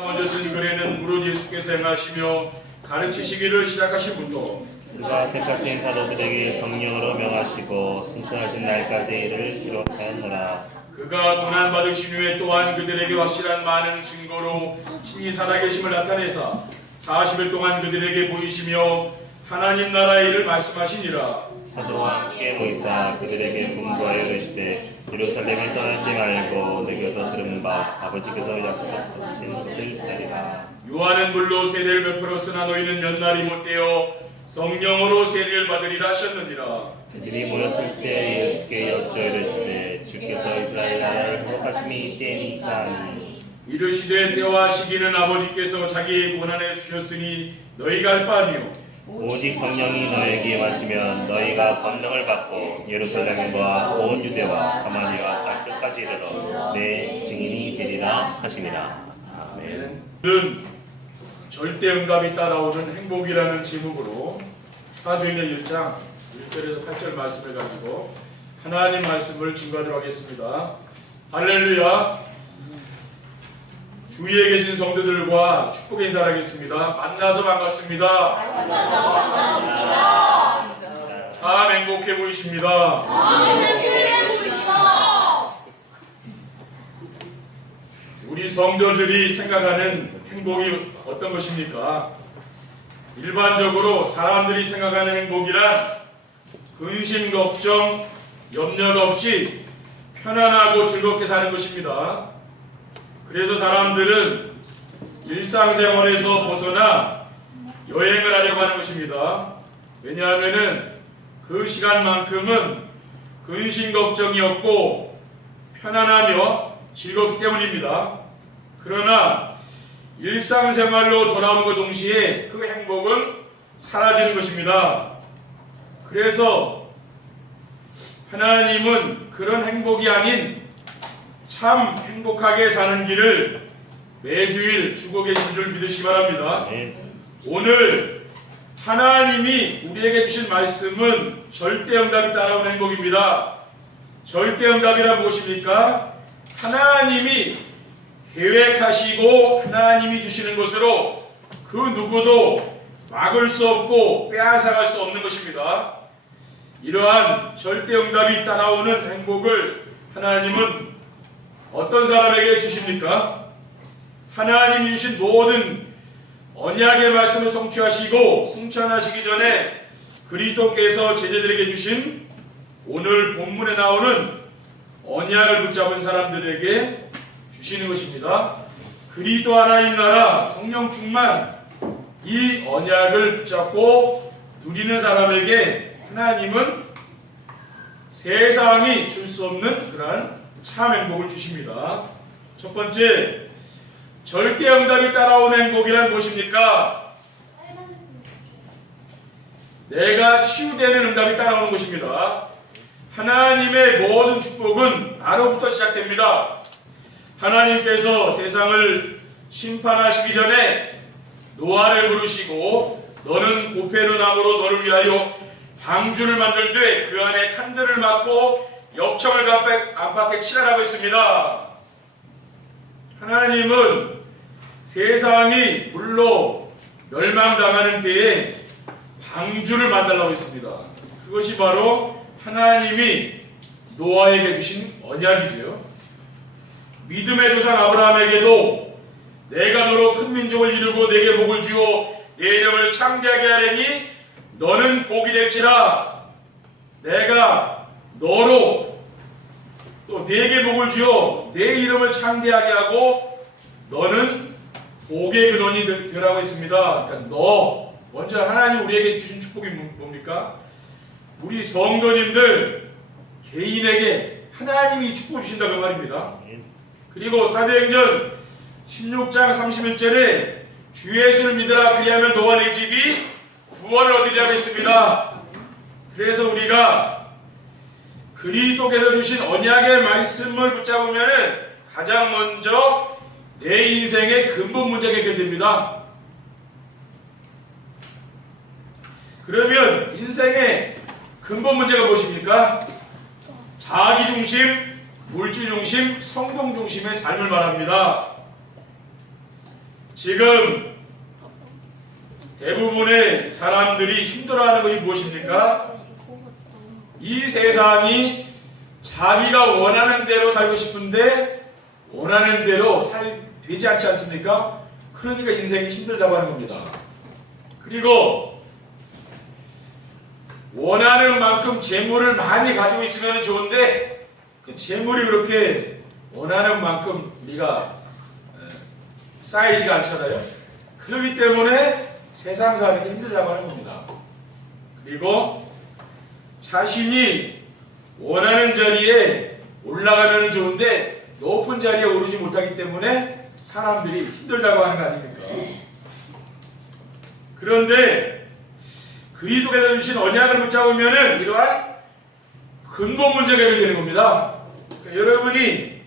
먼저 쓴 글에는 무릇 예수께서 행하시며 가르치시기를 시작하신부터 그가 택하신 사도들에게 성령으로 명하시고 승천하신 날까지 이를 기록하였노라. 그가 고난받으신 후에 또한 그들에게 확실한 많은 증거로 신이 살아계심을 나타내사 40일 동안 그들에게 보이시며 하나님 나라의 일을 말씀하시니라. 사도와 함께 모이사 그들에게 분부하여 이르시되 예루살렘을 떠나지 말고 내게서 들은 바 아버지께서 약속하신 것을 기다리라. 요한은 물로 세례를 베풀었으나 너희는 몇 날이 못되어 성령으로 세례를 받으리라 하셨느니라. 그들이 모였을 때 예수께 여쭈어 이르시되 주께서 이스라엘 나라를 회복하심이 이때니까 하니 이르시되 때와 시기는 아버지께서 자기의 권한에 주셨으니 너희가 알 바 아니요 오직 성령이 너에게 와시면 너희가 권능을 받고 예루살렘과 온 유대와 사마리아 땅 끝까지 이르러 내 증인이 되리라 하시니라. 아멘. 오늘은 절대 응답이 따라오는 행복이라는 제목으로 사도행전 1장 1절에서 8절 말씀을 가지고 하나님 말씀을 증거하도록 하겠습니다. 할렐루야. 주위에 계신 성도들과 축복 인사를 하겠습니다. 만나서 반갑습니다. 참 행복해 보이십니다. 우리 성도들이 생각하는 행복이 어떤 것입니까? 일반적으로 사람들이 생각하는 행복이란 근심, 걱정, 염려가 없이 편안하고 즐겁게 사는 것입니다. 그래서 사람들은 일상생활에서 벗어나 여행을 하려고 하는 것입니다. 왜냐하면 그 시간만큼은 근심 걱정이 없고 편안하며 즐겁기 때문입니다. 그러나 일상생활로 돌아오는 동시에 그 행복은 사라지는 것입니다. 그래서 하나님은 그런 행복이 아닌 참 행복하게 사는 길을 매주일 주고 계신 줄 믿으시기 바랍니다. 오늘 하나님이 우리에게 주신 말씀은 절대응답이 따라오는 행복입니다. 절대응답이란 무엇입니까? 하나님이 계획하시고 하나님이 주시는 것으로 그 누구도 막을 수 없고 빼앗아갈 수 없는 것입니다. 이러한 절대응답이 따라오는 행복을 하나님은 어떤 사람에게 주십니까? 하나님이 주신 모든 언약의 말씀을 성취하시고 승천하시기 전에 그리스도께서 제자들에게 주신 오늘 본문에 나오는 언약을 붙잡은 사람들에게 주시는 것입니다. 그리스도 하나님 나라 성령 충만 이 언약을 붙잡고 누리는 사람에게 하나님은 세상이 줄 수 없는 그러한 참 행복을 주십니다. 첫 번째, 절대 응답이 따라오는 행복이란 무엇입니까? 내가 치유되는 응답이 따라오는 것입니다. 하나님의 모든 축복은 나로부터 시작됩니다. 하나님께서 세상을 심판하시기 전에 노아를 부르시고 너는 고페르 나무로 너를 위하여 방주를 만들되 그 안에 칸들을 막고 역청을 안팎에 칠하라고 했습니다. 하나님은 세상이 물로 멸망당하는 때에 방주를 만들라고 했습니다. 그것이 바로 하나님이 노아에게 주신 언약이죠. 믿음의 조상 아브라함에게도 내가 너로 큰 민족을 이루고 내게 복을 주어 내 이름을 창대하게 하려니 너는 복이 될지라. 내가 너로 또 내게 복을 주어 내 이름을 창대하게 하고 너는 복의 근원이 되라고 했습니다. 그러니까 너 먼저 하나님 우리에게 주신 축복이 뭡니까? 우리 성도님들 개인에게 하나님이 축복 주신다고 말입니다. 그리고 사도행전 16장 31절에 주 예수를 믿으라 그리하면 너와 내 집이 구원을 얻으리라고 했습니다. 그래서 우리가 그리스도께서 주신 언약의 말씀을 붙잡으면 가장 먼저 내 인생의 근본 문제가 해결됩니다. 그러면 인생의 근본 문제가 무엇입니까? 자기중심, 물질중심, 성공중심의 삶을 말합니다. 지금 대부분의 사람들이 힘들어하는 것이 무엇입니까? 이 세상이 자기가 원하는 대로 살고 싶은데 원하는 대로 되지 않지 않습니까? 그러니까 인생이 힘들다고 하는 겁니다. 그리고 원하는 만큼 재물을 많이 가지고 있으면 좋은데 그 재물이 그렇게 원하는 만큼 우리가 쌓이지가 않잖아요. 그렇기 때문에 세상 사는 게 힘들다고 하는 겁니다. 그리고 자신이 원하는 자리에 올라가면 좋은데 높은 자리에 오르지 못하기 때문에 사람들이 힘들다고 하는 거 아닙니까? 그런데 그리스도께서 주신 언약을 붙잡으면은 이러한 근본 문제가 해결되는 겁니다. 그러니까 여러분이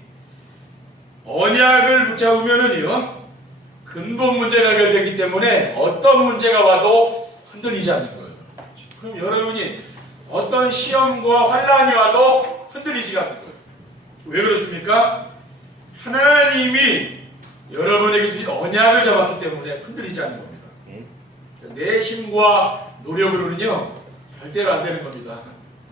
언약을 붙잡으면은요 근본 문제가 해결되기 때문에 어떤 문제가 와도 흔들리지 않는 거예요. 그럼 여러분이 어떤 시험과 환란이 와도 흔들리지가 않는 거예요. 왜 그렇습니까? 하나님이 여러분에게 주신 언약을 잡았기 때문에 흔들리지 않는 겁니다. 내 힘과 노력으로는요 절대로 안 되는 겁니다.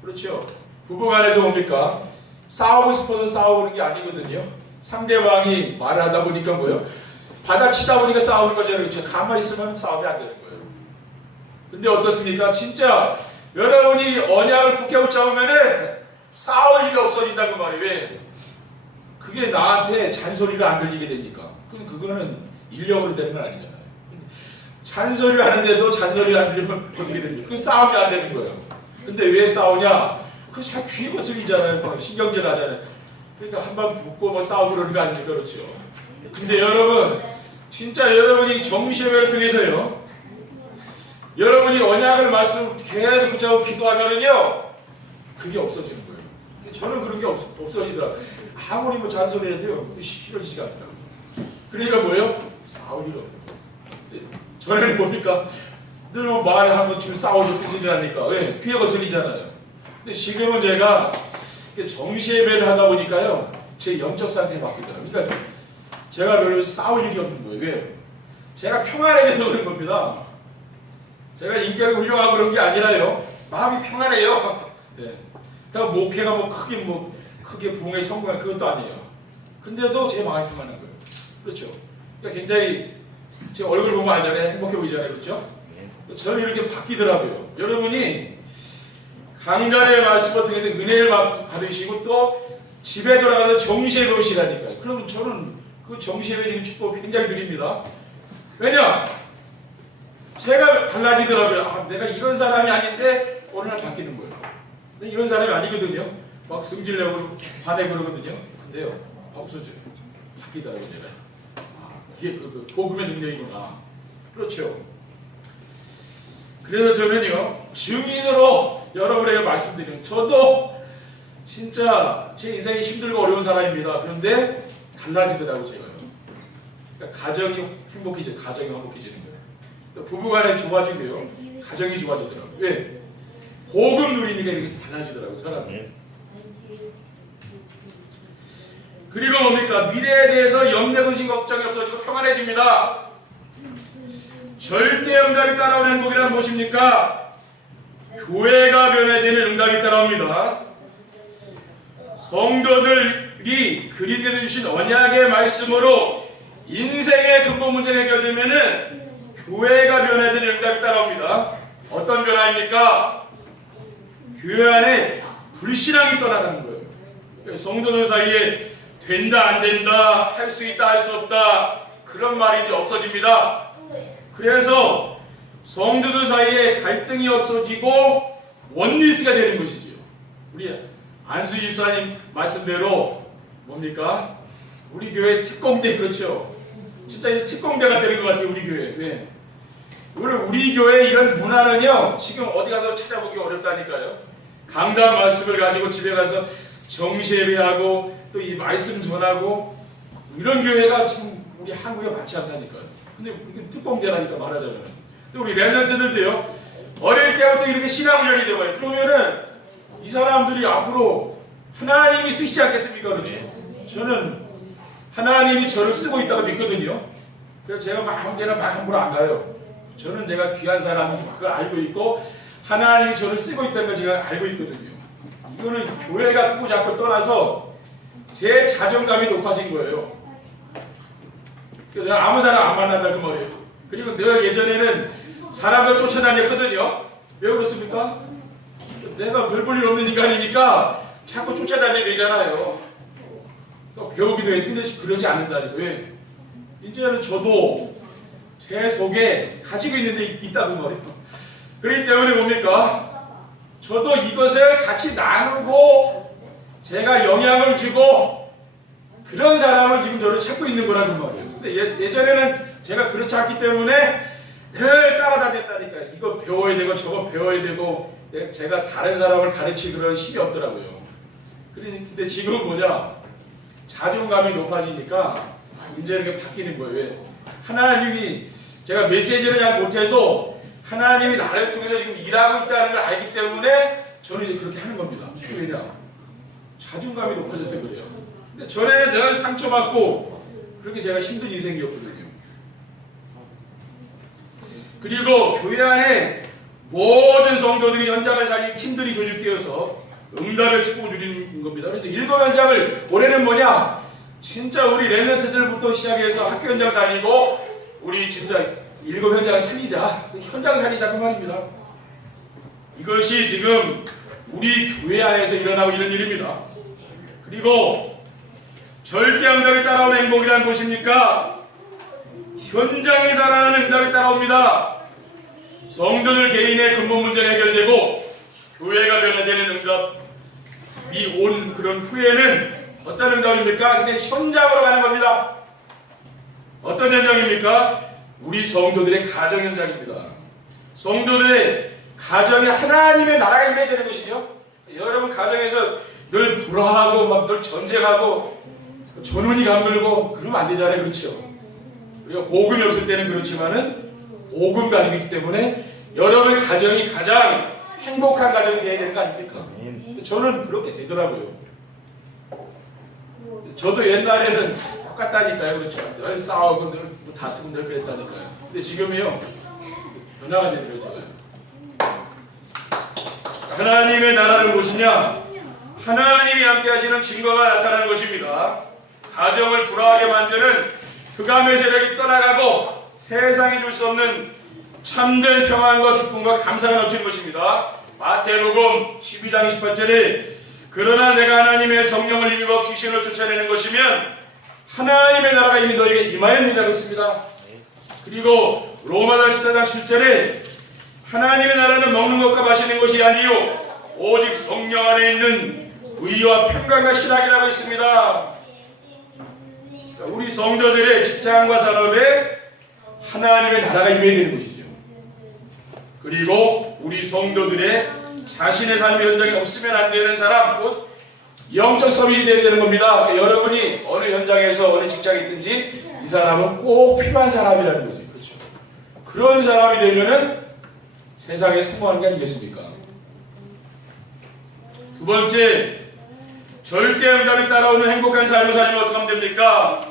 그렇죠? 부부간에도 뭡니까? 싸우고 싶어서 싸우는 게 아니거든요. 상대방이 말을 하다 보니까 뭐예요? 받아치다 보니까 싸우는 거잖아요. 그렇죠? 가만히 있으면 싸움이 안 되는 거예요. 근데 어떻습니까? 진짜 여러분이 언약을 굳게 붙잡으면은 싸울 일이 없어진다고 말이에요. 왜? 그게 나한테 잔소리가 안 들리게 되니까. 그거는 인력으로 되는 건 아니잖아요. 잔소리를 하는데도 잔소리가 안 들리면 어떻게 됩니까? 그 싸움이 안 되는 거예요. 근데 왜 싸우냐? 그거 잘 귀에 거슬리잖아요. 신경질 나잖아요. 그러니까 한번 붙고 뭐 싸우고 그러는 거 아닙니까? 그렇죠? 근데 여러분, 진짜 여러분이 정시회를 통해서요. 여러분이 언약을 말씀 계속 붙잡고 기도하면은요. 그게 없어지는 거예요. 저는 그런 게 없어지더라고요. 아무리 뭐 잔소리 해도요. 그게 싫어지지가 않더라고요. 그러니까 뭐예요? 싸울 일 없는 거예요. 전에는 뭡니까? 늘 뭐 말하면 지금 싸우죠. 그소리라니까. 왜? 귀에 거슬리잖아요. 근데 지금은 제가 정시예배를 하다 보니까요. 제 영적 상태가 바뀌더라고요. 그러니까 제가 별로 싸울 일이 없는 거예요. 왜? 제가 평안해져서 그런 겁니다. 제가 인격이 훌륭하고 그런 게 아니라요. 마음이 평안해요. 네. 그러니까 목회가 크게 부흥에 성공한 그것도 아니에요. 근데도 제 마음이 평안한 거예요. 그렇죠? 그러니까 굉장히 제 얼굴 보면 알잖아요. 행복해 보이잖아요. 그렇죠? 저는 이렇게 바뀌더라고요. 여러분이 강단의 말씀을 통해서 은혜를 받으시고 또 집에 돌아가서 정시에 오시라니까요. 그러면 저는 그 정시에 지금 축복 굉장히 드립니다. 왜냐? 제가 달라지더라고요. 아, 내가 이런 사람이 아닌데 어느 날 바뀌는 거예요. 근데 이런 사람이 아니거든요. 막 승질내고 화내고 그러거든요. 근데요, 없어져요. 바뀌더라고요, 제가. 아, 이게 그 복음의 능력이구나. 그렇죠. 그래서 저는요, 증인으로 여러분에게 말씀드리면, 저도 진짜 제 인생이 힘들고 어려운 사람입니다. 그런데 달라지더라고요, 제가요. 그러니까 가정이 행복해져요. 가정이 행복해지는 거예요. 또 부부간에 좋아지고요. 가정이 좋아지더라고요. 왜? 복음 누리니까 이렇게 달라지더라고요, 사람이. 그리고 뭡니까? 미래에 대해서 염려, 근심, 걱정이 없어지고 평안해집니다. 절대 응답이 따라오는 행복이란 무엇입니까? 교회가 변화되는 응답이 따라옵니다. 성도들이 그리스도께서 주신 언약의 말씀으로 인생의 근본 문제가 해결되면은 교회가 변화되는 응답이 따라옵니다. 어떤 변화입니까? 교회 안에 불신앙이 떠나가는 거예요. 성도들 사이에 된다 안 된다, 할 수 있다 할 수 없다 그런 말이 이제 없어집니다. 그래서 성도들 사이에 갈등이 없어지고 원리스가 되는 것이지요. 우리 안수 집사님 말씀대로 뭡니까? 우리 교회 특공대 그렇죠. 진짜 이제 특공대가 되는 것 같아요. 우리 교회. 왜? 우리 교회 이런 문화는요. 지금 어디 가서 찾아보기 어렵다니까요. 강단 말씀을 가지고 집에 가서 정시예배하고 또 이 말씀 전하고 이런 교회가 지금 우리 한국에 많지 않다니까요. 근데 이게 특공대라니까 말하자면. 우리 랩런트들도요. 어릴 때부터 이렇게 신앙훈련이 되어요. 그러면은 이 사람들이 앞으로 하나님이 쓰시지 않겠습니까? 그렇죠? 저는 하나님이 저를 쓰고 있다고 믿거든요. 그래서 제가 마음대로 막 함부로 안 가요. 저는 제가 귀한 사람인 그걸 알고 있고 하나님이 저를 쓰고 있다는 걸 제가 알고 있거든요. 이거는 교회가 크고 작고 떠나서 제 자존감이 높아진 거예요. 그래서 제가 아무 사람 안 만난다 그 말이에요. 그리고 늘 예전에는 사람들 쫓아다녔거든요. 왜 그렇습니까? 내가 별 볼 일 없는 인간이니까 자꾸 쫓아다니게 되잖아요. 또 배우기도 했는데 그러지 않는다니까. 왜? 이제는 저도 제 속에 가지고 있는 데 있다고 말이에요. 그렇기 때문에 뭡니까? 저도 이것을 같이 나누고 제가 영향을 주고 그런 사람을 지금 저를 찾고 있는 거라는 말이에요. 근데 예전에는 제가 그렇지 않기 때문에 늘 따라다녔다니까요. 이거 배워야 되고 저거 배워야 되고 제가 다른 사람을 가르칠 그런 힘이 없더라고요. 근데 지금은 뭐냐? 자존감이 높아지니까 이제 이렇게 바뀌는 거예요. 왜? 하나님이 제가 메시지를 잘 못해도 하나님이 나를 통해서 지금 일하고 있다는 걸 알기 때문에 저는 이제 그렇게 하는 겁니다. 왜냐? 자존감이 높아져서 그래요. 근데 전에는 늘 상처받고 그렇게 제가 힘든 인생이었거든요. 그리고 교회 안에 모든 성도들이 현장을 살린 팀들이 조직되어서 응답의 축복을 누리는 겁니다. 그래서 일곱 현장을 올해는 뭐냐? 진짜 우리 랩런트들부터 시작해서 학교 현장 살리고 우리 진짜 일곱 현장을 살리자. 현장 살리자 그 말입니다. 이것이 지금 우리 교회 안에서 일어나고 있는 일입니다. 그리고 절대 응답이 따라오는 행복이란 무엇입니까? 현장에 살아나는 응답이 따라옵니다. 성도들 개인의 근본 문제가 해결되고 교회가 변화되는 응답이 온 그런 후에는 어떤 응답입니까? 그냥 현장으로 가는 겁니다. 어떤 현장입니까? 우리 성도들의 가정 현장입니다. 성도들의 가정에 하나님의 나라가 임해야 되는 것이죠. 여러분 가정에서 늘 불화하고 막 늘 전쟁하고 전운이 감돌고 그러면 안 되잖아요. 그렇죠? 우리가 복음이 없을 때는 그렇지만은 복음 가정이기 때문에 여러분의 가정이 가장 행복한 가정이 되어야 되는 거 아닙니까? 저는 그렇게 되더라고요. 저도 옛날에는 똑같다니까요. 그렇죠? 늘 싸우고 늘 다투고 늘 그랬다니까요. 근데 지금이요 변화가 되더라고요. 제가 하나님의 나라는 무엇이냐? 하나님이 함께 하시는 증거가 나타나는 것입니다. 가정을 불화하게 만드는 흑암의 세력이 떠나가고 세상이 줄 수 없는 참된 평안과 기쁨과 감사가 넘치는 것입니다. 마태복음 12장 28절에 그러나 내가 하나님의 성령을 힘입어 귀신을 쫓아내는 것이면 하나님의 나라가 이미 너에게 임하였느니라고 했습니다. 그리고 로마서 14장 10절에 하나님의 나라는 먹는 것과 마시는 것이 아니요 오직 성령 안에 있는 의와 평강과 실학이라고 했습니다. 우리 성도들의 직장과 산업에 하나님의 나라가 임해야 되는 것이죠. 그리고 우리 성도들의 자신의 삶의 현장에 없으면 안 되는 사람, 곧 영적 서밋이 되어야 되는 겁니다. 그러니까 여러분이 어느 현장에서 어느 직장에 있든지 이 사람은 꼭 필요한 사람이라는 거죠. 그렇죠? 그런 사람이 되면은 세상에 성공하는 게 아니겠습니까? 두 번째, 절대 응답이 따라오는 행복한 삶을 살면 어떻게 하면 됩니까?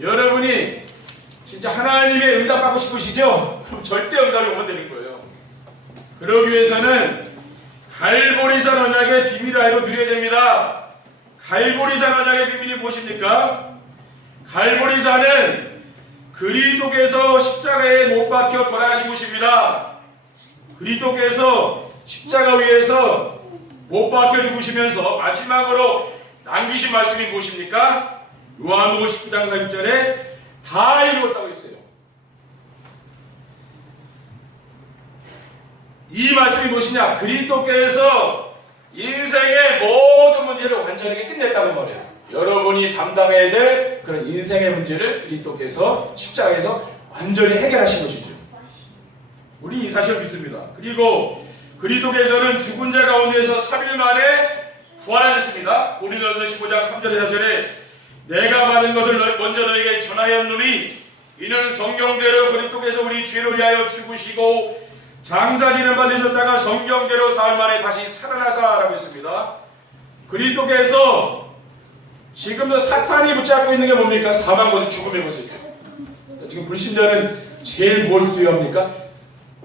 여러분이 진짜 하나님의 응답 받고 싶으시죠? 그럼 절대 응답이 오면 되는 거예요. 그러기 위해서는 갈보리산 언약의 비밀을 알고 누려야 됩니다. 갈보리산 언약의 비밀이 무엇입니까? 갈보리산은 그리스도께서 십자가에 못 박혀 돌아가신 곳입니다. 그리스도께서 십자가 위에서 못 박혀 죽으시면서 마지막으로 남기신 말씀이 무엇입니까? 요한복음 19장 4절에 다 이루었다고 했어요. 이 말씀이 무엇이냐? 그리스도께서 인생의 모든 문제를 완전하게 끝냈다는 말이에요. 여러분이 담당해야 될 그런 인생의 문제를 그리스도께서 십자가에서 완전히 해결하신 것이죠. 우리 이 사실을 믿습니다. 그리고 그리스도께서는 죽은 자 가운데서 3일 만에 부활하셨습니다. 고린도전서 15장 3절에 4절에 내가 받은 것을 먼저 너에게 전하였노니 이는 성경대로 그리스도께서 우리 죄를 위하여 죽으시고 장사지는 받으셨다가 성경대로 사흘 만에 다시 살아나사라고 했습니다. 그리스도께서 지금도 사탄이 붙잡고 있는 게 뭡니까? 사망 모습, 죽음의 모습이에요. 지금 불신자는 제일 뭘 두려워합니까?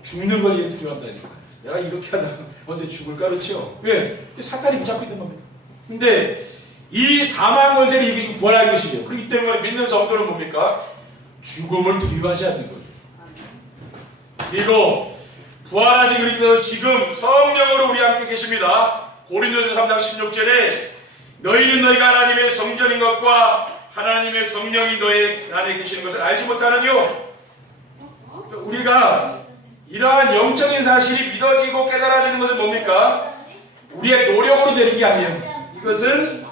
죽는 걸 제일 두려워한다니까. 내가 이렇게 하다가 언제 죽을까? 그렇죠? 왜? 사탄이 붙잡고 있는 겁니다. 근데 이 사망 권세를 이기시고 부활하는 것이죠. 그렇기 때문에 믿는 성도는 뭡니까? 죽음을 두려워하지 않는 거예요. 그리고 부활하신 그리스도 지금 성령으로 우리 함께 계십니다. 고린도서 3장 16절에 너희는 너희가 하나님의 성전인 것과 하나님의 성령이 너희 안에 계시는 것을 알지 못하느뇨. 우리가 이러한 영적인 사실이 믿어지고 깨달아지는 것은 뭡니까? 우리의 노력으로 되는 게 아니에요. 이것은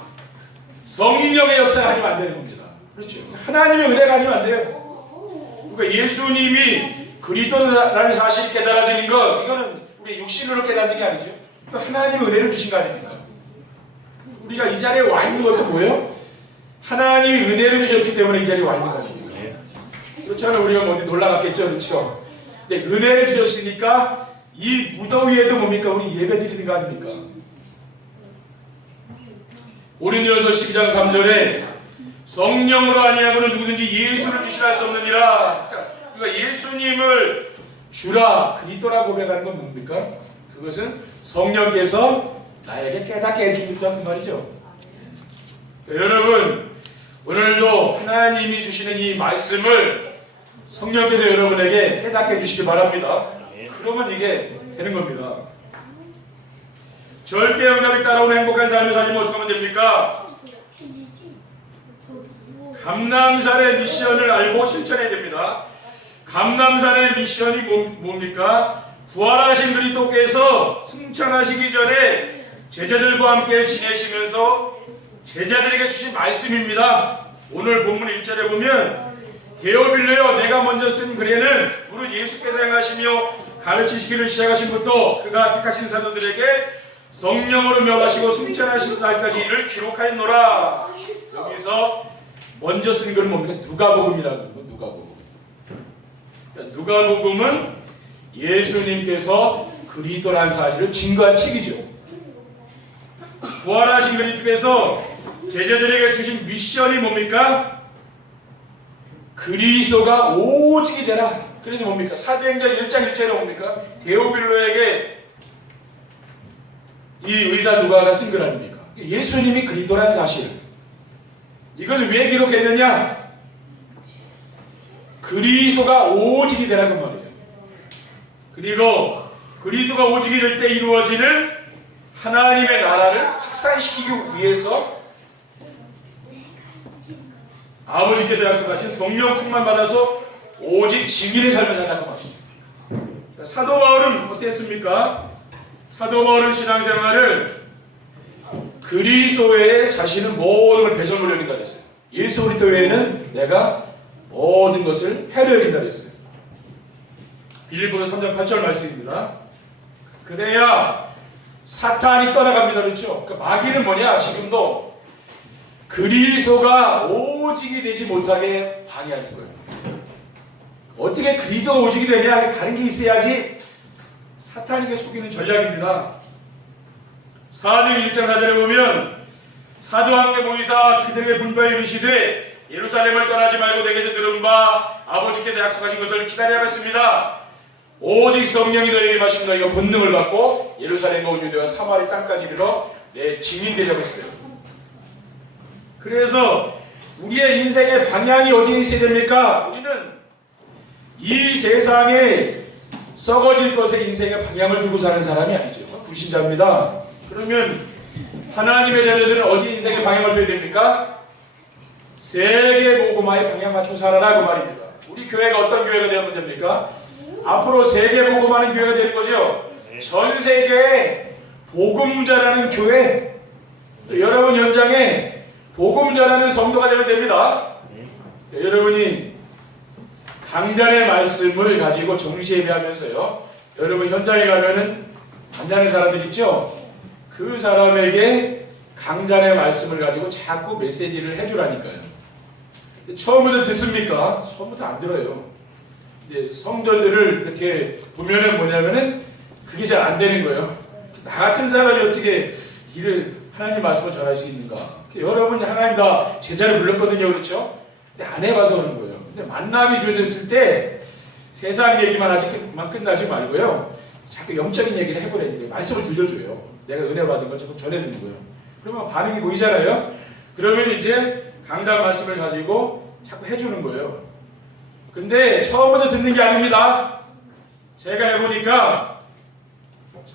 성령의 역사가 아니면 안 되는 겁니다. 그렇죠? 하나님의 은혜가 아니면 안 돼요. 그러니까 예수님이 그리스도라는 사실이 깨달아지는 것, 이거는 우리 육신으로 깨닫는 게 아니죠. 하나님의 은혜를 주신 거 아닙니까? 우리가 이 자리에 와 있는 것도 뭐예요? 하나님이 은혜를 주셨기 때문에 이 자리에 와 있는 거 아닙니까? 그렇지 않으면 우리가 어디 놀러 갔겠죠, 그렇죠? 근데 은혜를 주셨으니까 이 무더위에도 뭡니까? 우리 예배 드리는 거 아닙니까? 고린도전서 12장 3절에 성령으로 아니하고는 누구든지 예수를 주시라 할 수 없느니라. 그러니까 예수님을 주라, 그리스도라 고백하는 건 뭡니까? 그것은 성령께서 나에게 깨닫게 해주겠다 그 말이죠. 여러분, 오늘도 하나님이 주시는 이 말씀을 성령께서 여러분에게 깨닫게 해주시기 바랍니다. 그러면 이게 되는 겁니다. 절대 응답이 따라오는 행복한 삶을 살려면 어떻게 하면 됩니까? 감남산의 미션을 알고 실천해야 됩니다. 감남산의 미션이 뭡니까? 부활하신 그리스도께서 승천하시기 전에 제자들과 함께 지내시면서 제자들에게 주신 말씀입니다. 오늘 본문 1절에 보면 데오빌로여 내가 먼저 쓴 글에는 무릇 예수께서 행하시며 가르치시기를 시작하신부터 그가 택하신 사도들에게 성령으로 명하시고 승천하신 날까지 이를 기록하였노라. 여기서 먼저 쓴 글은 뭡니까? 누가복음이라고 합니다. 누가복음. 그러니까 누가복음은 예수님께서 그리스도라는 사실을 증거한 책이죠. 부활하신 그리스도께서 제자들에게 주신 미션이 뭡니까? 그리스도가 오직이 되라. 그래서 뭡니까? 사도행전 1장 1절에 뭡니까? 데오빌로에게 이 의사 누가가 쓴 글 아닙니까? 예수님이 그리스도라는 사실. 이것을 왜 기록했느냐? 그리스도가 오직이 되라는 말이에요. 그리고 그리스도가 오직이 될 때 이루어지는 하나님의 나라를 확산시키기 위해서 아버지께서 약속하신 성령 충만 받아서 오직 증인의 삶을 살라고 말입니다. 사도 바울은 어떻게 했습니까? 사도 바울은 신앙생활을 그리스도에 자신은 모든 걸 배설물 여긴다 그랬어요. 예수 그리스도 외에는 내가 모든 것을 해로 여긴다 그랬어요. 빌립보서 3장 8절 말씀입니다. 그래야 사탄이 떠나갑니다. 그렇죠? 그러니까 마귀는 뭐냐? 지금도 그리스도가 오직이 되지 못하게 방해하는 거예요. 어떻게 그리스도가 오직이 되냐? 다른 게 있어야지. 사탄에게 속이는 전략입니다. 사도행 1장 4절에 보면 사도와 함께 모이사 그들에게 분부하여 이르시되 예루살렘을 떠나지 말고 내게서 들은 바 아버지께서 약속하신 것을 기다려야겠습니다. 오직 성령이 너에게 임하시면 너희가 권능을 받고 예루살렘과 온 유대와 사마리 땅까지 이르러 내 증인 되려고 했어요. 그래서 우리의 인생의 방향이 어디에 있어야 됩니까? 우리는 이 세상에 썩어질 것에 인생의 방향을 두고 사는 사람이 아니죠. 불신자입니다. 그러면 하나님의 자녀들은 어디 인생의 방향을 둬야 됩니까? 세계 복음화의 방향 맞춰 살아라 그 말입니다. 우리 교회가 어떤 교회가 되면 됩니까? 앞으로 세계 복음하는 교회가 되는 거죠. 전 세계에 복음 전하는 교회, 또 여러분 현장에 복음 전하는 성도가 되면 됩니다. 여러분이 강단의 말씀을 가지고 정시 예배하면서요, 여러분 현장에 가면은 만나는 사람들 있죠? 그 사람에게 강단의 말씀을 가지고 자꾸 메시지를 해주라니까요. 처음부터 듣습니까? 처음부터 안 들어요. 근데 성도들을 이렇게 보면은 뭐냐면은 그게 잘 안 되는 거예요. 나 같은 사람이 어떻게 이를 하나님 말씀을 전할 수 있는가? 여러분이 하나님 다 제자를 불렀거든요, 그렇죠? 근데 안 해봐서 그런 거예요. 근데 만남이 주어졌을 때 세상 얘기만 하지만 끝나지 말고요. 자꾸 영적인 얘기를 해보려는 거예요. 말씀을 들려줘요. 내가 은혜 받은 걸 자꾸 전해주는 거예요. 그러면 반응이 보이잖아요. 그러면 이제 강단 말씀을 가지고 자꾸 해주는 거예요. 근데 처음부터 듣는 게 아닙니다. 제가 해보니까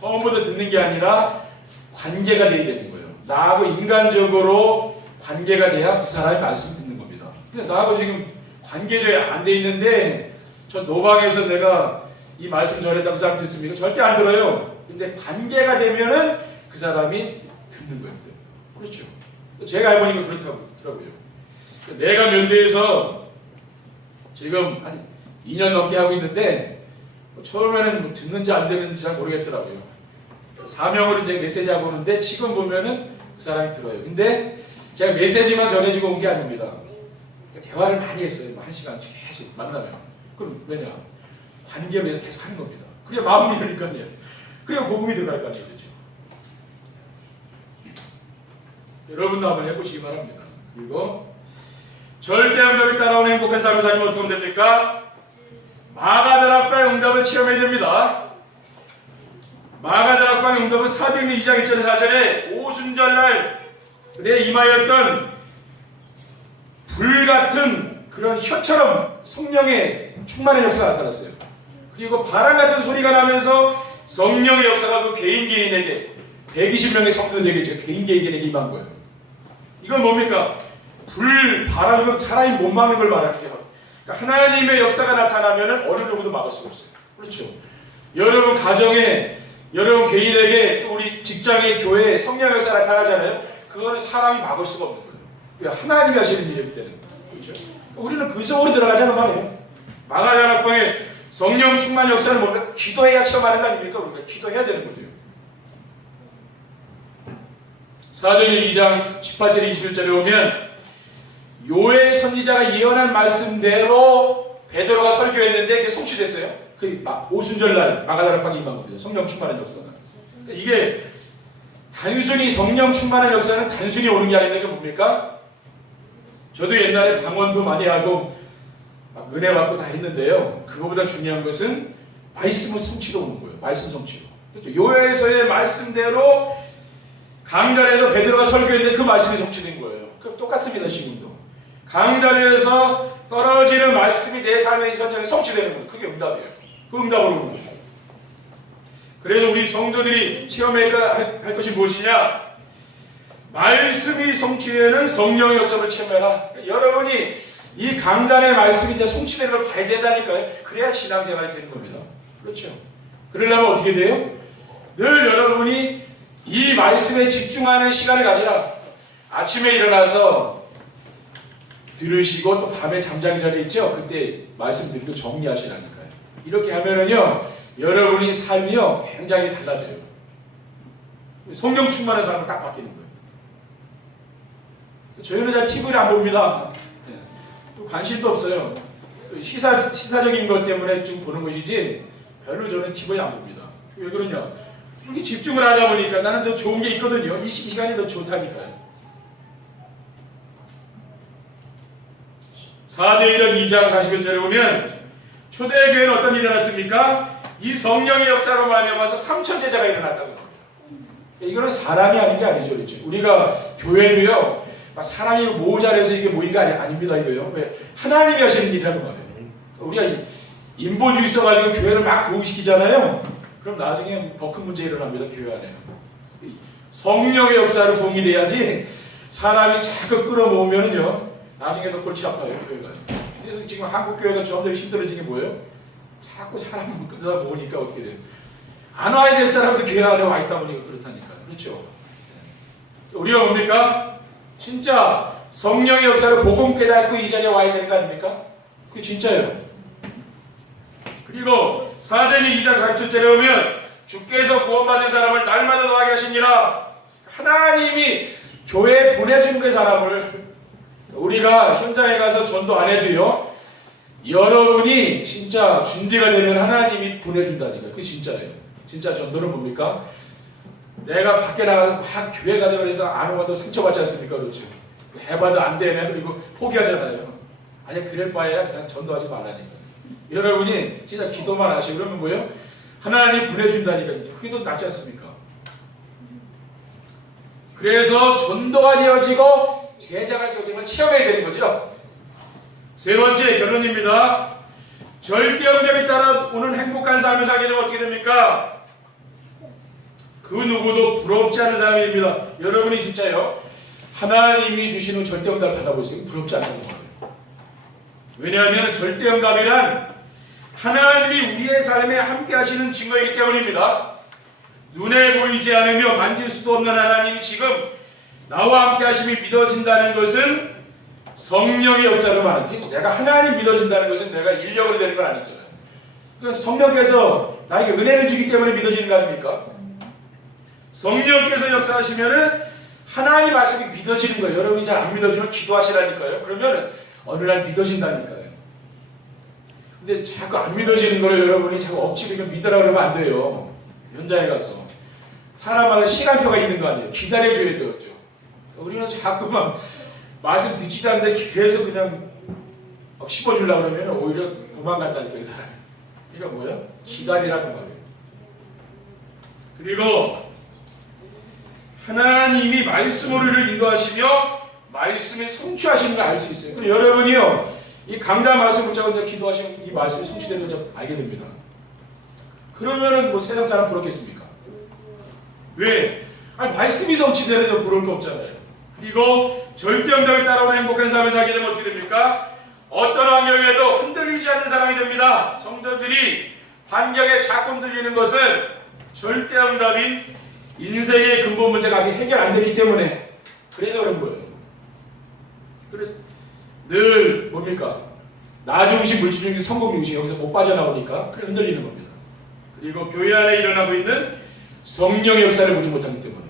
처음부터 듣는 게 아니라 관계가 돼야 되는 거예요. 나하고 인간적으로 관계가 돼야 그 사람의 말씀을 듣는 겁니다. 근데 나하고 지금 관계가 안 돼 있는데 저 노방에서 내가 이 말씀 전했다고 그 사람 듣습니까? 절대 안 들어요. 근데 관계가 되면은 그 사람이 듣는 거예요. 그렇죠. 제가 해보니까 그렇더라고요. 내가 면대에서 지금 한 2년 넘게 하고 있는데 처음에는 뭐 듣는지 안 듣는지 잘 모르겠더라고요. 사명으로 이제 메시지 하고 오는데 지금 보면은 그 사람이 들어요. 근데 제가 메시지만 전해주고 온 게 아닙니다. 대화를 많이 했어요. 뭐 1시간씩 계속 만나면. 그럼 왜냐? 관계를 위해서 계속 하는 겁니다. 그래야 마음이 열리니까요. 그래야 복음이 들어갈 거 아니에요. 그렇죠? 여러분도 한번 해보시기 바랍니다. 그리고 절대 응답이 따라오는 행복한 삶을 살면 어떻게 하면 됩니까? 마가다락방의 응답을 체험해야 됩니다. 마가다락방의 응답은 사도행전 2장 1절 4절에 오순절날에 임하였던 불같은 그런 혀처럼 성령의 충만한 역사가 나타났어요. 그리고 바람 같은 소리가 나면서 성령의 역사가 그 개인에게 120명의 성도들에게 개인에게 임한 거예요. 이건 뭡니까? 불, 바람은 사람이 못 막는 걸 말할게요. 그러니까 하나님의 역사가 나타나면 어느 누구도 막을 수가 없어요. 그렇죠? 여러분 가정에, 여러분 개인에게, 또 우리 직장에, 교회에 성령 역사가 나타나잖아요. 그거는 사람이 막을 수가 없는 거예요. 왜? 하나님이 하시는 일이기 때문에. 그렇죠? 우리는 그 속으로 들어가자는 말이에요. 마가다락방에 성령 충만 역사를 보면 기도해야 체험하는 거 아닙니까? 우리가 기도해야 되는 거죠. 사도행전 2장 18절 21절에 보면 요엘 선지자가 예언한 말씀대로 베드로가 설교했는데 그게 성취됐어요. 그 오순절날 마가다락방에 임한 겁니다. 성령 충만한 역사가. 그러니까 이게 단순히 성령 충만한 역사는 단순히 오는 게 아니라 뭡니까? 저도 옛날에 방언도 많이 하고 막 은혜 받고 다 했는데요. 그거보다 중요한 것은 말씀은 성취로 오는 거예요. 말씀 성취로. 그렇죠? 요엘서의 말씀대로 강단에서 베드로가 설교했는데 그 말씀이 성취된 거예요. 그럼 똑같습니다. 지금도. 강단에서 떨어지는 말씀이 내 삶의 현장에 성취되는 거예요. 그게 응답이에요. 그 응답으로 오는 거예요. 그래서 우리 성도들이 체험해야 할 것이 무엇이냐? 말씀이 성취되는 성령의 역사를 체험해라. 여러분이 이 강단의 말씀이 이제 성취되는 걸 봐야 된다니까요. 그래야 신앙생활이 되는 겁니다. 그렇죠? 그러려면 어떻게 돼요? 늘 여러분이 이 말씀에 집중하는 시간을 가지라. 아침에 일어나서 들으시고 또 밤에 잠자기 전에 있죠? 그때 말씀 드리고 정리하시라니까요. 이렇게 하면은요, 여러분이 삶이요, 굉장히 달라져요. 성령 충만한 사람은 딱 바뀌는 거예요. 저희는 잘 TV를 안 봅니다. 또 관심도 없어요. 또 시사적인 것 때문에 좀 보는 것이지 별로 저는 TV에 안 봅니다. 왜 그러냐? 이렇게 집중을 하다 보니까 나는 더 좋은 게 있거든요. 이 시간이 더 좋다니까요. 사도행전 2장 41절에 보면 초대교회는 어떤 일이 일어났습니까? 이 성령의 역사로 말미암아서 3천 제자가 일어났다고 합니다. 이거는 사람이 하는 게 아니죠. 그렇죠? 우리가 교회도요, 사람이 모자라서 이게 모인 거 아닙니다. 이거요. 왜? 하나님이 하시는 일이라는 거예요. 우리가 인본주의 써가지고 교회를 막 교육시키잖아요. 그럼 나중에 더 큰 문제 일어납니다. 교회 안에. 성령의 역사로 부흥이 돼야지 사람이 자꾸 끌어모으면은요, 나중에 더 골치 아파요. 교회가. 그래서 지금 한국 교회가 점점 힘들어진 게 뭐예요? 자꾸 사람을 끌다 모으니까 어떻게 돼요? 안 와야 될 사람도 교회 안에 와 있다 보니까 그렇다니까요. 그렇죠? 우리가 뭡니까? 진짜 성령의 역사를 복음 깨닫고 이 자리에 와야 되는 거 아닙니까? 그게 진짜예요. 그리고 사도행전 2장 47절에 보면 주께서 구원받은 사람을 날마다 더하게 하시니라. 하나님이 교회에 보내준 그 사람을 우리가 현장에 가서 전도 안 해도요, 여러분이 진짜 준비가 되면 하나님이 보내준다니까. 그게 진짜예요. 진짜 전도는 뭡니까? 내가 밖에 나가서 막 교회 가자고 해서 안 오면 상처받지 않습니까? 그렇죠? 해봐도 안 되면 그리고 포기하잖아요. 아니 그럴 바에야 그냥 전도하지 말라니까. 여러분이 진짜 기도만 하시고 그러면 뭐예요? 하나님 보내준다니까 진짜 그게 더 낫지 않습니까? 그래서 전도가 되어지고 제자가 세워지면 체험해야 되는 거죠. 세 번째 결론입니다. 절대응답에 따라오는 행복한 삶을 살게 되면 어떻게 됩니까? 그 누구도 부럽지 않은 사람입니다. 여러분이 진짜요 하나님이 주시는 절대응답을 받아보세요. 부럽지 않은 거예요. 왜냐하면 절대응답이란 하나님이 우리의 삶에 함께 하시는 증거이기 때문입니다. 눈에 보이지 않으며 만질 수도 없는 하나님이 지금 나와 함께 하심이 믿어진다는 것은 성령의 역사를 말하지, 내가 하나님 믿어진다는 것은 내가 인력으로 되는 건 아니잖아요. 그러니까 성령께서 나에게 은혜를 주기 때문에 믿어지는 거 아닙니까? 성령께서 역사하시면은 하나님 말씀이 믿어지는 거예요. 여러분이 잘 안 믿어지면 기도하시라니까요. 그러면 어느 날 믿어진다니까요. 근데 자꾸 안 믿어지는 거를 여러분이 자꾸 억지로 믿으라 그러면 안 돼요. 현장에 가서 사람마다 시간표가 있는 거 아니에요. 기다려줘야 되죠. 우리는 자꾸만 말씀 듣지도 않는데 계속 그냥 막 씹어주려고 그러면 오히려 도망간다니까 이 사람이. 이거 뭐야? 기다리라는 말이에요. 그리고 하나님이 말씀으로 우리를 인도하시며 말씀에 성취하시는 걸 알 수 있어요. 그럼 여러분이요 이 강단 말씀 붙잡고 기도하시면 이 말씀이 성취되는 걸 알게 됩니다. 그러면은 뭐 세상 사람 부럽겠습니까? 왜? 아니 말씀이 성취되는 거 부러울 거 없잖아요. 그리고 절대응답에 따라오는 행복한 삶을 살게 되면 어떻게 됩니까? 어떤 환경에도 흔들리지 않는 사람이 됩니다. 성도들이 환경에 자꾸 흔들리는 것은 절대응답인 인생의 근본 문제가 아직 해결 안 됐기 때문에 그래서 그런 거예요. 그래 늘 뭡니까? 나 중심, 물질 중심, 성공 중심 여기서 못 빠져나오니까 그래 흔들리는 겁니다. 그리고 교회 안에 일어나고 있는 성령의 역사를 보지 못하기 때문에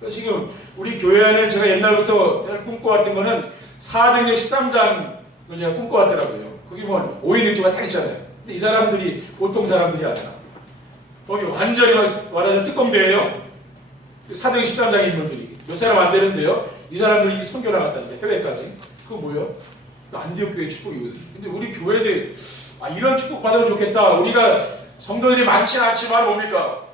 그러니까 지금 우리 교회 안에 제가 옛날부터 꿈꿔왔던 거는 사도행전 13장을 제가 꿈꿔왔더라고요. 거기 뭐 5인 1조가 딱 있잖아요. 근데 이 사람들이 보통 사람들이 아니라 거기 완전히 말하자면 특공대예요. 사도행전 13장의 인물들이 몇 사람 안 되는데요. 이 사람들이 선교 나갔다는데 해외까지. 그거 뭐예요? 안디옥 교회 축복이거든요. 근데 우리 교회들 이런 축복 받으면 좋겠다. 우리가 성도들이 많지는 않지만 뭡니까?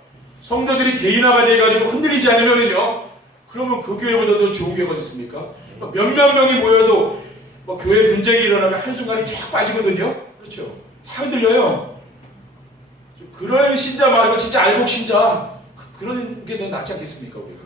성도들이 대인화가 돼가지고 흔들리지 않으면은요. 그러면 그 교회보다 더 좋은 교회가 있습니까? 몇몇 명이 모여도 뭐 교회 분쟁이 일어나면 한순간에 쫙 빠지거든요. 그렇죠? 다 흔들려요. 그런 신자 말고 진짜 알복 신자 그런 게 더 낫지 않겠습니까? 우리가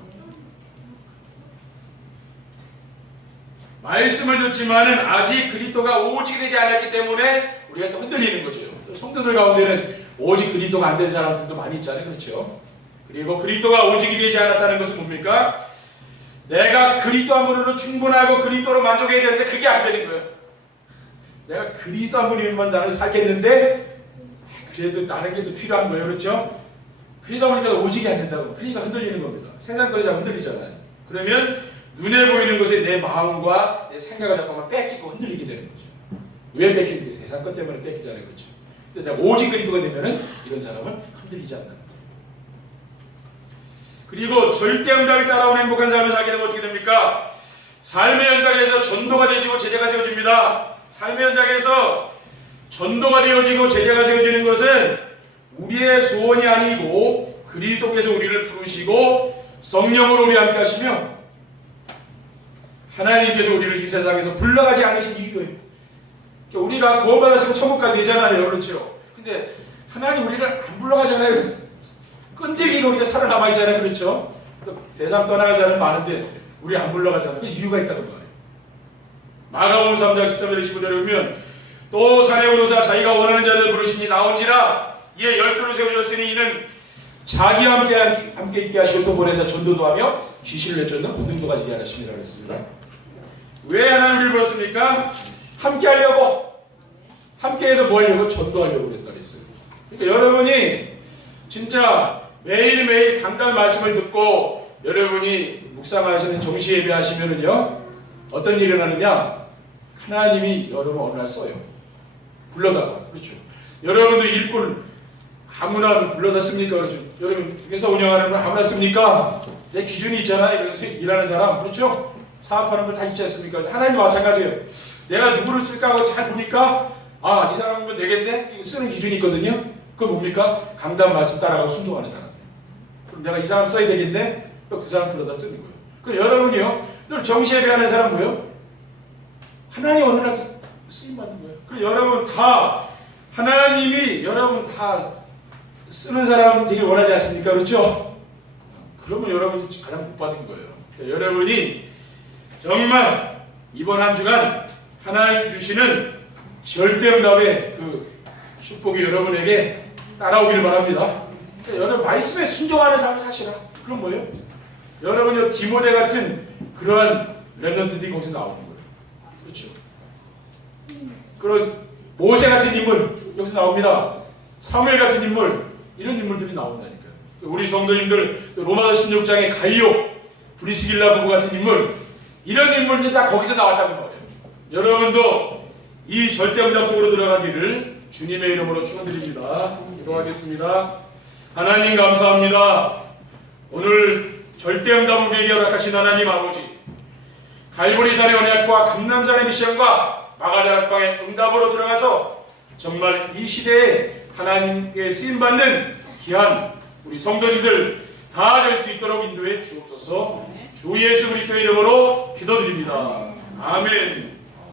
말씀을 듣지만은 아직 그리스도가 오직 되지 않았기 때문에 우리가 또 흔들리는 거죠. 또 성도들 가운데는 오직 그리스도가 안 된 사람들도 많이 있잖아요. 그렇죠? 그리고 그리스도가 오직이 되지 않았다는 것은 뭡니까? 내가 그리스도 한 분으로 충분하고 그리스도로 만족해야 되는데 그게 안 되는 거예요. 내가 그리스도 한 분이면 나는 살겠는데 그래도 다른 게 더 필요한 거예요. 그렇죠? 그러다 보니까 오직이 안 된다고. 그러니까 흔들리는 겁니다. 세상 것이 잘 흔들리잖아요. 그러면 눈에 보이는 것에 내 마음과 내 생각을 잠깐만 뺏기고 흔들리게 되는 거죠. 왜 뺏기는 게 세상 것 때문에 뺏기잖아요. 그렇죠? 근데 내가 오직 그리스도가 되면은 이런 사람은 흔들리지 않는 거예요. 그리고 절대응답이 따라오는 행복한 삶을 살게 되면 어떻게 됩니까? 삶의 현장에서 전도가 되어지고 제자가 세워집니다. 삶의 현장에서 전도가 되어지고 제자가 세워지는 것은 우리의 소원이 아니고 그리스도께서 우리를 부르시고 성령으로 우리 함께 하시며 하나님께서 우리를 이 세상에서 불러가지 않으신 이유예요. 우리가 구원받았으면 천국 가게 되잖아요. 그렇죠? 근데 하나님 우리를 안 불러가잖아요. 끈질기게 우리가 살아남아 있잖아요. 그렇죠? 세상 떠나간 사람은 많은데 우리 안 불러가잖아요. 그 이유가 있다는 거예요. 마가복음 3장 10절에 15절에 보면 또 산에 오르사 자기가 원하는 자들 부르시니 나온지라 이에 12를 세우셨으니 이는 자기와 함께 있게 하시고 또 보내서 전도도 하며 귀신을 내쫓는 본능도 가지게 하심이라 그랬습니다. 왜 하나님 우리를 불렀습니까? 함께 하려고, 함께해서 뭐 하려고? 전도하려고 그랬다 그랬어요. 그러니까 여러분이 진짜 매일매일 강단 말씀을 듣고 여러분이 묵상하시는 정시 예배 하시면은요 어떤 일이 일어나느냐? 하나님이 여러분 어느 날 써요. 불러다가. 그렇죠? 여러분도 일꾼 아무나 불러다 씁니까? 그렇죠? 여러분 회사 운영하는 분 아무나 씁니까? 내 기준이 있잖아요. 일하는 사람. 그렇죠? 사업하는 분 다 있지 않습니까? 하나님도 마찬가지예요. 내가 누구를 쓸까 하고 잘 보니까 아, 이 사람이면 되겠네? 이거 쓰는 기준이 있거든요. 그건 뭡니까? 강단 말씀 따라가고 순종하는 사람. 그럼 내가 이 사람 써야 되겠네? 또 그 사람 그러다 쓰는 거예요. 그럼 여러분이요, 늘 정시예배하는 사람 뭐예요? 하나님 어느 날 쓰임 받는 거예요. 그럼 여러분 다 하나님이 여러분 다 쓰는 사람 되길 원하지 않습니까? 그렇죠? 그러면 여러분이 가장 복 받은 거예요. 그러니까 여러분이 정말 이번 한 주간 하나님 주시는 절대응답의 그 축복이 여러분에게 따라오기를 바랍니다. 그러니까 여러분 말씀에 순종하는 삶을 사시라. 그럼 뭐예요? 여러분이 디모데 같은 그러한 렘넌트들이 거기서 나오는 거예요. 그렇죠? 그런 모세 같은 인물 여기서 나옵니다. 사무엘 같은 인물, 이런 인물들이 나온다니까요. 우리 성도님들 로마서 16장의 가이오, 브리스길라 부부 같은 인물, 이런 인물들이 다 거기서 나왔다는 거예요. 여러분도 이 절대응답 속으로 들어가기를 주님의 이름으로 축원드립니다. 기도하겠습니다. 하나님 감사합니다. 오늘 절대응답을 우리에게 허락하신 하나님 아버지, 갈보리산의 언약과 감람산의 미션과 마가다락방의 응답으로 들어가서 정말 이 시대에 하나님께 쓰임받는 귀한 우리 성도님들 다 될 수 있도록 인도해 주옵소서. 주 예수 그리스도의 이름으로 기도드립니다. 아멘.